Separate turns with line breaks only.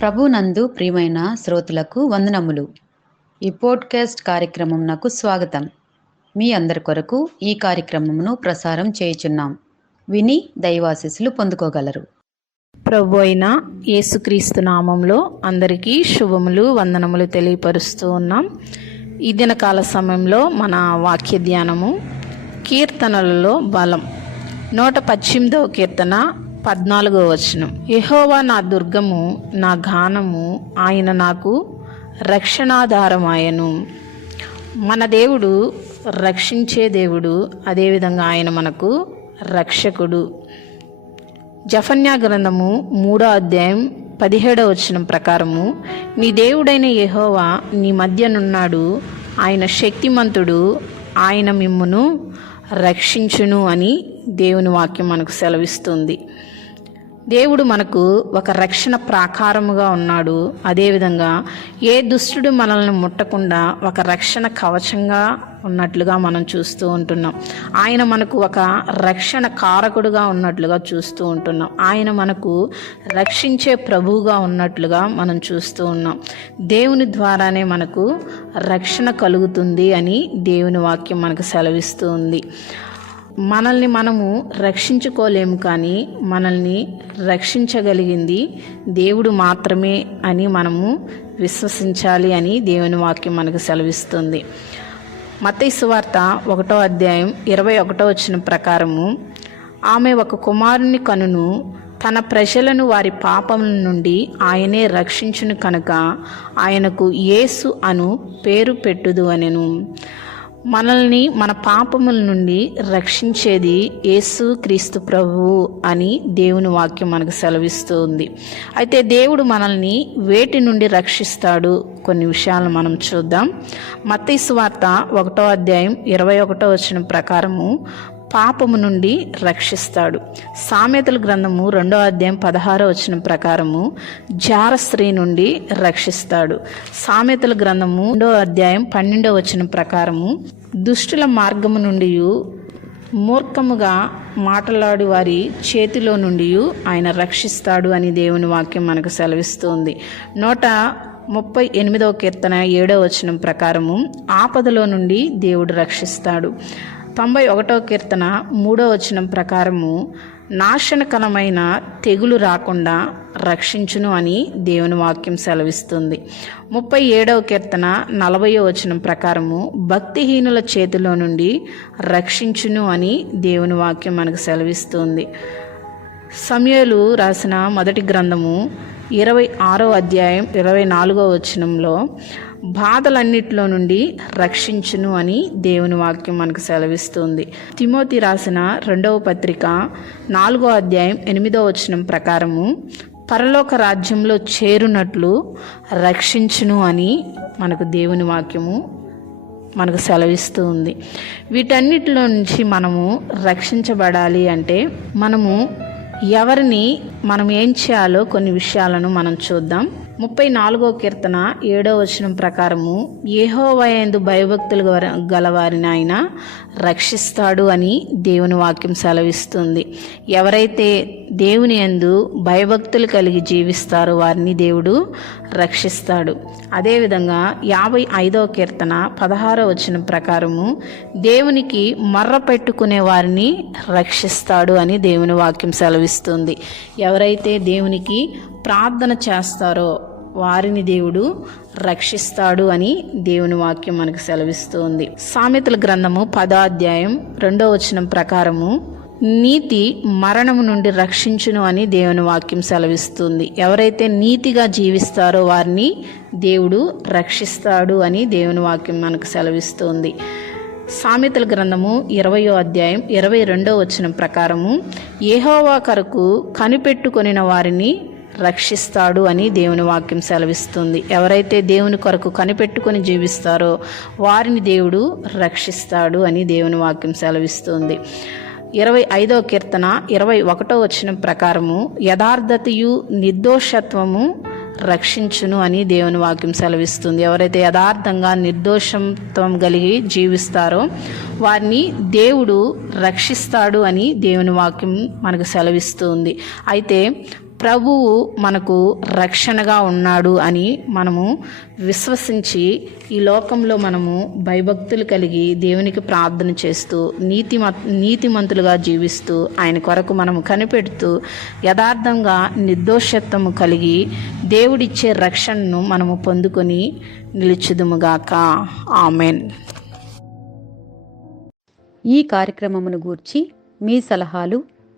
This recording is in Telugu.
ప్రభునందు ప్రియమైన శ్రోతలకు వందనములు. ఈ పోడ్కాస్ట్ కార్యక్రమం నాకు స్వాగతం. మీ అందరి కొరకు ఈ కార్యక్రమమును ప్రసారం చేయుచున్నాం. విని దైవాశీస్సులు పొందుకోగలరు.
ప్రభు అయిన యేసుక్రీస్తు నామంలో అందరికీ శుభములు వందనములు తెలియపరుస్తూ ఉన్నాం. ఈ దినకాల సమయంలో మన వాక్య ధ్యానము కీర్తనలలో బలం. నూట పద్దెనిమిదవ కీర్తన పద్నాలుగో వచనం. యహోవా నా దుర్గము నా గానము ఆయన నాకు రక్షణాధారమాయను. మన దేవుడు రక్షించే దేవుడు అదేవిధంగా ఆయన మనకు రక్షకుడు. జఫన్యా గ్రంథము మూడో అధ్యాయం పదిహేడవ వచనం ప్రకారము నీ దేవుడైన యహోవా నీ మధ్యనున్నాడు ఆయన శక్తిమంతుడు ఆయన మిమ్మును రక్షించును అని దేవుని వాక్యం మనకు సెలవిస్తుంది. దేవుడు మనకు ఒక రక్షణ ప్రాకారముగా ఉన్నాడు. అదేవిధంగా ఏ దుష్టుడు మనల్ని ముట్టకుండా ఒక రక్షణ కవచంగా ఉన్నట్లుగా మనం చూస్తూ ఉంటున్నాం. ఆయన మనకు ఒక రక్షణ కారకుడుగా ఉన్నట్లుగా చూస్తూ ఉంటున్నాం. ఆయన మనకు రక్షించే ప్రభువుగా ఉన్నట్లుగా మనం చూస్తూ ఉన్నాం. దేవుని ద్వారానే మనకు రక్షణ కలుగుతుంది అని దేవుని వాక్యం మనకు సెలవిస్తూ ఉంది మనల్ని మనము రక్షించుకోలేము కానీ మనల్ని రక్షించగలిగింది దేవుడు మాత్రమే అని మనము విశ్వసించాలి అని దేవుని వాక్యం మనకు సెలవిస్తుంది. మతైసు వార్త ఒకటో అధ్యాయం ఇరవై ఒకటో వచ్చిన ప్రకారము ఆమె ఒక కుమారుని కనును తన ప్రజలను వారి పాపముల నుండి ఆయనే రక్షించును కనుక ఆయనకు యేసు అను పేరు పెట్టుదు అనెను మనల్ని మన పాపముల నుండి రక్షించేది యేసు క్రీస్తు ప్రభువు అని దేవుని వాక్యం మనకు సెలవిస్తూ ఉంది అయితే దేవుడు మనల్ని వేటి నుండి రక్షిస్తాడు? కొన్ని విషయాలు మనం చూద్దాం. మత్తయి సువార్త ఒకటో అధ్యాయం ఇరవై ఒకటో వచ్చిన ప్రకారము పాపము నుండి రక్షిస్తాడు. సామెతల గ్రంథము రెండో అధ్యాయం పదహారో వచ్చిన ప్రకారము జార స్త్రీ నుండి రక్షిస్తాడు. సామెతల గ్రంథము రెండో అధ్యాయం పన్నెండో వచ్చిన ప్రకారము దుష్టుల మార్గము నుండి మూర్ఖముగా మాట్లాడు వారి చేతిలో నుండి ఆయన రక్షిస్తాడు అని దేవుని వాక్యం మనకు సెలవిస్తుంది. నూట ముప్పై ఎనిమిదవ కీర్తన ఏడవ వచనం ప్రకారము ఆపదలో నుండి దేవుడు రక్షిస్తాడు. తొంభై ఒకటో కీర్తన మూడో వచనం ప్రకారము నాశనకరమైన తెగులు రాకుండా రక్షించును అని దేవుని వాక్యం సెలవిస్తుంది. ముప్పై ఏడవ కీర్తన నలభయో వచనం ప్రకారము భక్తిహీనుల చేతిలో నుండి రక్షించును అని దేవుని వాక్యం మనకు సెలవిస్తుంది. సమయలు రాసిన మొదటి గ్రంథము ఇరవై ఆరో అధ్యాయం ఇరవై నాలుగో వచనంలో బాధలన్నిటిలో నుండి రక్షించును అని దేవుని వాక్యం మనకు సెలవిస్తుంది. తిమోతి రాసిన రెండవ పత్రిక నాలుగో అధ్యాయం ఎనిమిదో వచనం ప్రకారము పరలోక రాజ్యంలో చేరునట్లు రక్షించును అని మనకు దేవుని వాక్యము మనకు సెలవిస్తూ ఉంది. వీటన్నిటిలో నుంచి మనము రక్షించబడాలి అంటే మనము ఎవరిని మనం ఏం చేయాలో కొన్ని విషయాలను మనం చూద్దాం. ముప్పై నాలుగో కీర్తన ఏడో వచనం ప్రకారము ఏహోవయందు భయభక్తులు గలవారిని ఆయన రక్షిస్తాడు అని దేవుని వాక్యం సెలవిస్తుంది. ఎవరైతే దేవుని యందు భయభక్తులు కలిగి జీవిస్తారో వారిని దేవుడు రక్షిస్తాడు. అదేవిధంగా యాభై ఐదో కీర్తన పదహారో వచనం ప్రకారము దేవునికి మర్ర పెట్టుకునే వారిని రక్షిస్తాడు అని దేవుని వాక్యం సెలవిస్తుంది. ఎవరైతే దేవునికి ప్రార్థన చేస్తారో వారిని దేవుడు రక్షిస్తాడు అని దేవుని వాక్యం మనకు సెలవిస్తుంది. సామెతల గ్రంథము పదాధ్యాయం రెండో వచనం ప్రకారము నీతి మరణము నుండి రక్షించును అని దేవుని వాక్యం సెలవిస్తుంది. ఎవరైతే నీతిగా జీవిస్తారో వారిని దేవుడు రక్షిస్తాడు అని దేవుని వాక్యం మనకు సెలవిస్తుంది. సామెతల గ్రంథము ఇరవయో అధ్యాయం ఇరవై రెండో వచనం ప్రకారము ఏహోవా కరకు కనిపెట్టుకొనిన వారిని రక్షిస్తాడు అని దేవుని వాక్యం సెలవిస్తుంది. ఎవరైతే దేవుని కొరకు కనిపెట్టుకొని జీవిస్తారో వారిని దేవుడు రక్షిస్తాడు అని దేవుని వాక్యం సెలవిస్తుంది. ఇరవై ఐదో కీర్తన ఇరవై ఒకటో వచ్చిన ప్రకారము యథార్థతయు నిర్దోషత్వము రక్షించును అని దేవుని వాక్యం సెలవిస్తుంది. ఎవరైతే యథార్థంగా నిర్దోషత్వం కలిగి జీవిస్తారో వారిని దేవుడు రక్షిస్తాడు అని దేవుని వాక్యం మనకు సెలవిస్తుంది. అయితే ప్రభువు మనకు రక్షణగా ఉన్నాడు అని మనము విశ్వసించి ఈ లోకంలో మనము భయభక్తులు కలిగి దేవునికి ప్రార్థన చేస్తూ నీతి నీతిమంతులుగా జీవిస్తూ ఆయన కొరకు మనము కనిపెడుతూ యథార్థంగా నిర్దోషత్వము కలిగి దేవుడిచ్చే రక్షణను మనము పొందుకొని నిలుచుదుముగాక. ఆమెన్.
ఈ కార్యక్రమమును గూర్చి మీ సలహాలు